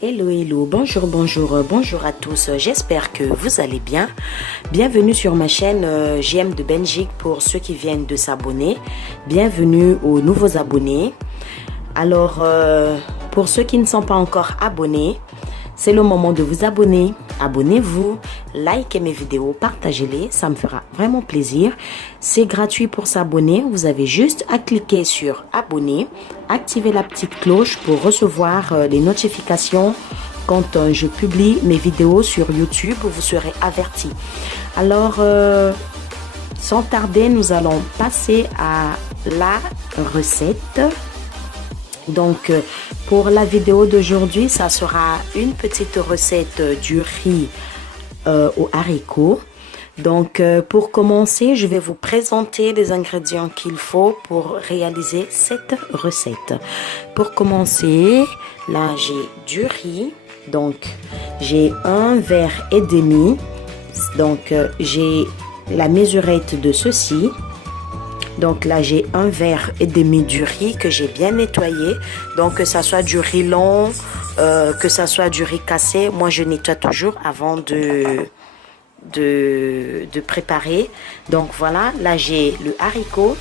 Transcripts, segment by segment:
Hello, hello, bonjour, bonjour, bonjour à tous, j'espère que vous allez bien. Bienvenue sur ma chaîne JM de Belgique pour ceux qui viennent de s'abonner. Bienvenue aux nouveaux abonnés. Alors, pour ceux qui ne sont pas encore abonnés, c'est le moment de vous abonner. Abonnez-vous, likez mes vidéos, partagez-les, ça me fera vraiment plaisir. C'est gratuit pour s'abonner, vous avez juste à cliquer sur abonner, activer la petite cloche pour recevoir les notifications quand je publie mes vidéos sur YouTube, vous serez avertis. Alors, sans tarder, nous allons passer à la recette. Donc, pour la vidéo d'aujourd'hui, ça sera une petite recette du riz aux haricots. Donc, pour commencer, je vais vous présenter les ingrédients qu'il faut pour réaliser cette recette. Pour commencer, là, j'ai du riz. Donc, j'ai 1,5 verre. Donc, j'ai la mesurette de ceci. Donc là, j'ai 1,5 verre du riz que j'ai bien nettoyé. Donc que ça soit du riz long, que ça soit du riz cassé. Moi, je nettoie toujours avant de préparer. Donc voilà, là, j'ai le haricot.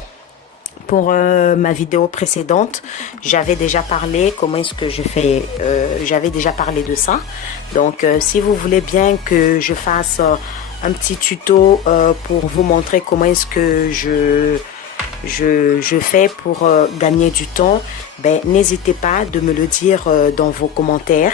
Pour ma vidéo précédente, j'avais déjà parlé comment est-ce que je fais. J'avais déjà parlé de ça. Donc, si vous voulez bien que je fasse un petit tuto pour vous montrer comment est-ce que je fais pour gagner du temps, ben, n'hésitez pas de me le dire dans vos commentaires.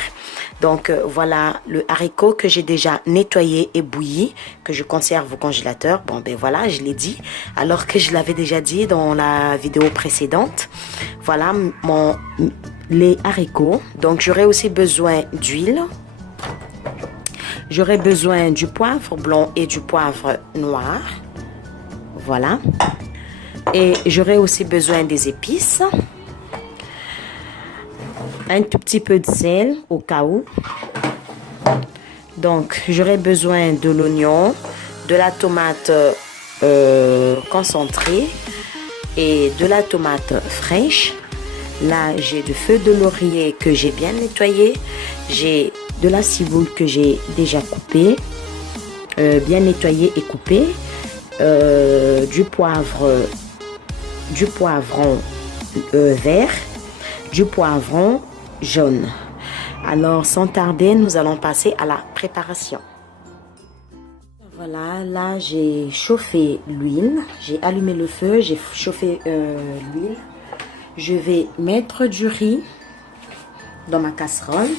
Donc voilà le haricot que j'ai déjà nettoyé et bouilli, que je conserve au congélateur. Bon ben voilà, je l'ai dit alors que je l'avais déjà dit dans la vidéo précédente. Voilà les haricots. Donc j'aurai aussi besoin d'huile. J'aurai besoin du poivre blanc et du poivre noir. Voilà. Et j'aurai aussi besoin des épices. Un tout petit peu de sel au cas où. Donc, j'aurai besoin de l'oignon, de la tomate concentrée et de la tomate fraîche. Là, j'ai du feu de laurier que j'ai bien nettoyé. J'ai de la ciboule que j'ai déjà coupée, bien nettoyée et coupée. Du poivron vert, du poivron jaune. Alors, sans tarder, nous allons passer à la préparation. Voilà, là, j'ai chauffé l'huile. J'ai allumé le feu, j'ai chauffé l'huile. Je vais mettre du riz dans ma casserole.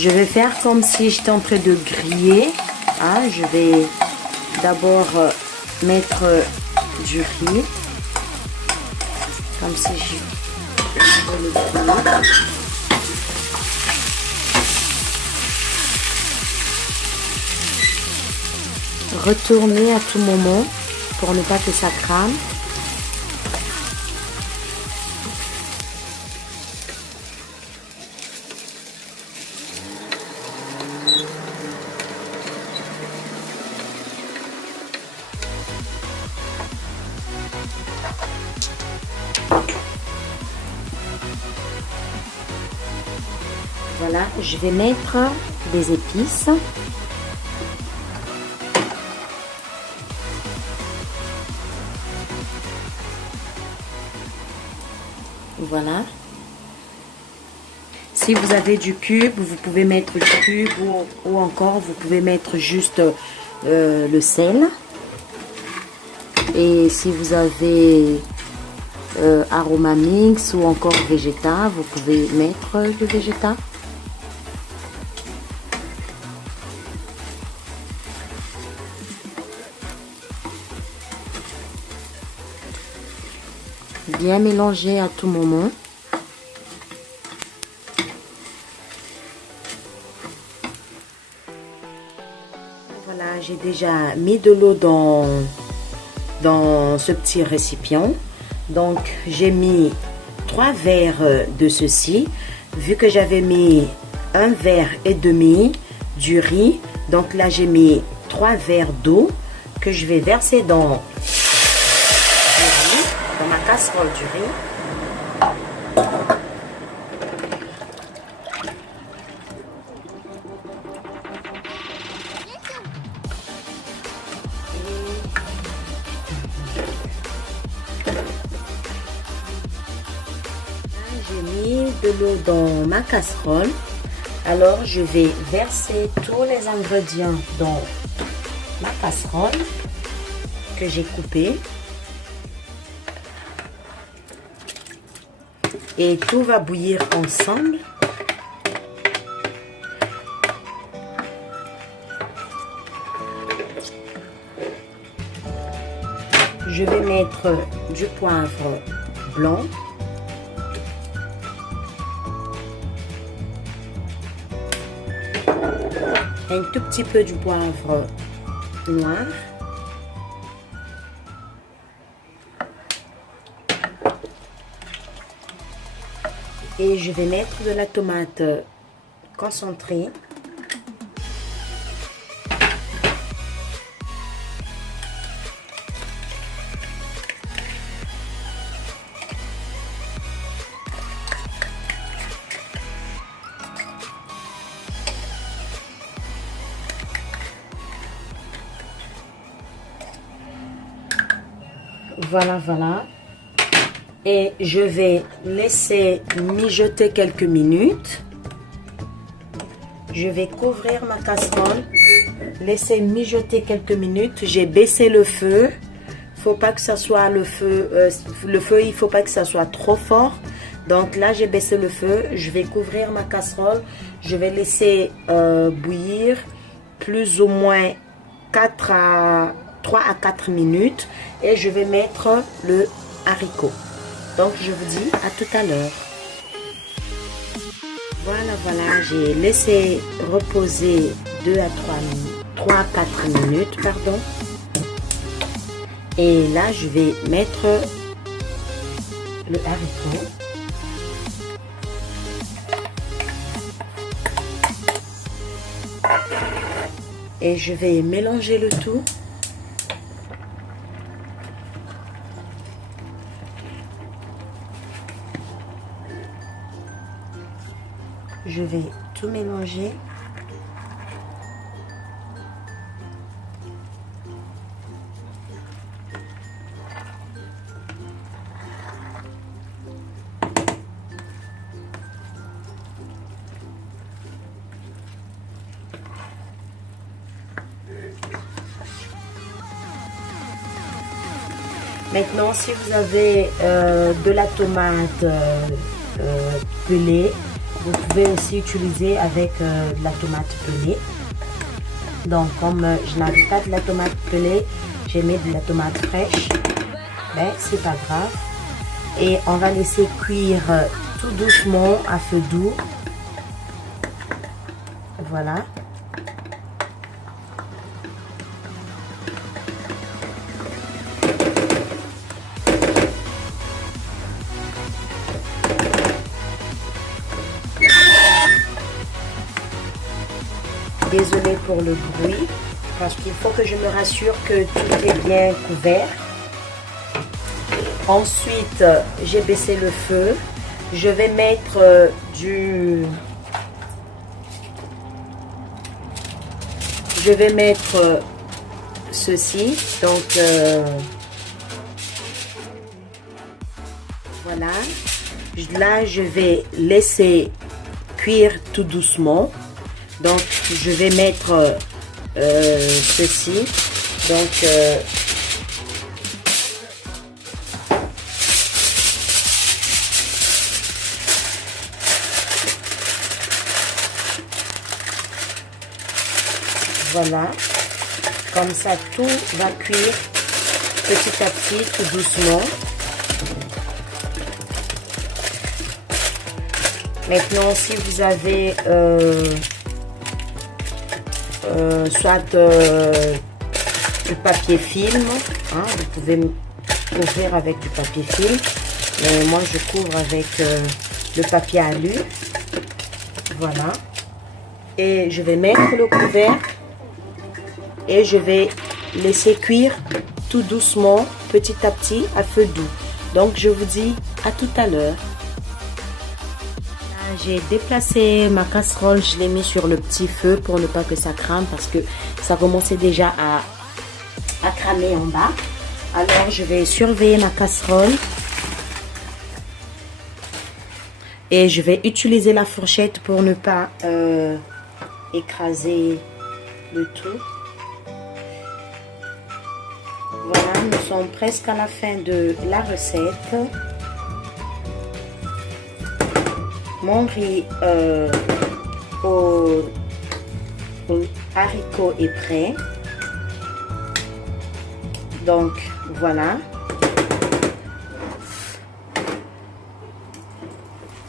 Je vais faire comme si j'étais en train de griller. Hein, je vais d'abord mettre du riz. Comme si je le griller. Retourner à tout moment pour ne pas que ça crame. Voilà, je vais mettre des épices. Voilà. Si vous avez du cube, vous pouvez mettre du cube ou encore vous pouvez mettre juste le sel. Et si vous avez Aromamix ou encore Vegeta, vous pouvez mettre du Vegeta. Bien mélanger à tout moment. Voilà, j'ai déjà mis de l'eau dans ce petit récipient. Donc, j'ai mis 3 verres de ceci. Vu que j'avais mis 1,5 verre du riz, Donc là, j'ai mis 3 verres d'eau que je vais verser dans ma casserole du riz. J'ai mis de l'eau dans ma casserole. Alors, je vais verser tous les ingrédients dans ma casserole que j'ai coupée. Et tout va bouillir ensemble. Je vais mettre du poivre blanc. Un tout petit peu du poivre noir. Et je vais mettre de la tomate concentrée. Voilà, voilà. Et je vais laisser mijoter quelques minutes. Je vais couvrir ma casserole, laisser mijoter quelques minutes. J'ai baissé le feu. Faut pas que ça soit le feu, il faut pas que ça soit trop fort. Donc là, j'ai baissé le feu. Je vais couvrir ma casserole. Je vais laisser bouillir plus ou moins 3 à 4 minutes. Et je vais mettre le haricot. Donc, je vous dis à tout à l'heure. Voilà, voilà, j'ai laissé reposer 3 à 4 minutes, pardon. Et là, je vais mettre le haricot. Et je vais mélanger le tout. Je vais tout mélanger. Maintenant, si vous avez de la tomate pelée, vous pouvez aussi utiliser avec de la tomate pelée. Donc, comme je n'avais pas de la tomate pelée, j'ai mis de la tomate fraîche. Ben, c'est pas grave. Et on va laisser cuire tout doucement à feu doux. Voilà. Désolée pour le bruit, parce qu'il faut que je me rassure que tout est bien couvert. Ensuite, j'ai baissé le feu. Je vais mettre Je vais mettre ceci. Donc, voilà. Là, je vais laisser cuire tout doucement. Donc, je vais mettre ceci. Donc, voilà. Comme ça, tout va cuire petit à petit, tout doucement. Maintenant, si vous avez soit du papier film, hein, vous pouvez couvrir avec du papier film, mais moi je couvre avec le papier alu. Voilà. Et je vais mettre le couvercle et je vais laisser cuire tout doucement, petit à petit, à feu doux. Donc je vous dis à tout à l'heure. J'ai déplacé ma casserole, je l'ai mis sur le petit feu pour ne pas que ça crame parce que ça commençait déjà à cramer en bas. Alors je vais surveiller ma casserole et je vais utiliser la fourchette pour ne pas écraser le tout. Voilà, nous sommes presque à la fin de la recette. Mon riz aux haricots est prêt. Donc voilà.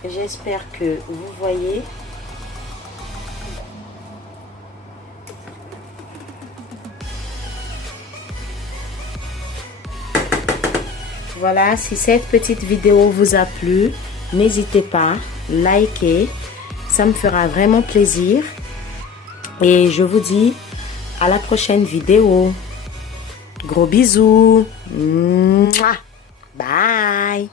J'espère que vous voyez. Voilà, si cette petite vidéo vous a plu, n'hésitez pas, likez, ça me fera vraiment plaisir. Et je vous dis à la prochaine vidéo. Gros bisous. Mouah. Bye.